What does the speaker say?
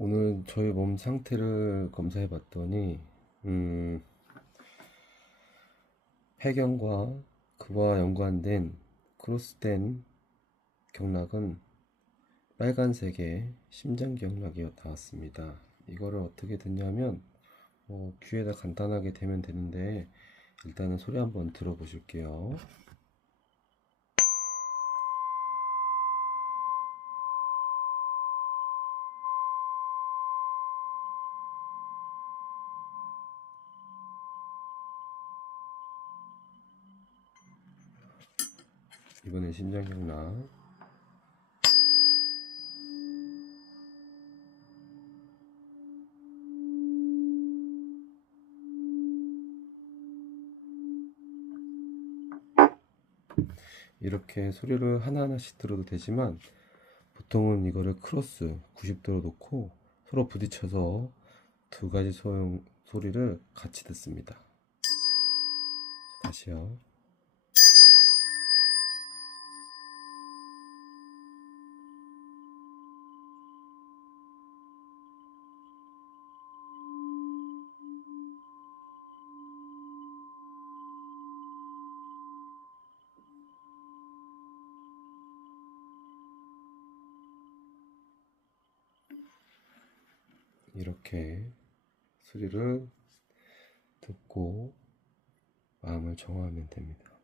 오늘 저희 몸 상태를 검사해 봤더니, 음, 폐경과 그와 연관된 크로스된 경락은 빨간색의 심장 경락이 나왔습니다. 이거를 어떻게 듣냐면, 어, 귀에다 간단하게 대면 되는데, 일단은 소리 한번 들어보실게요. 이번엔 심장 경락. 이렇게 소리를 하나하나씩 들어도 되지만 보통은 이거를 크로스 90도로 놓고 서로 부딪혀서 두 가지 소용 소리를 같이 듣습니다. 다시요. 이렇게 소리를 듣고 마음을 정화하면 됩니다.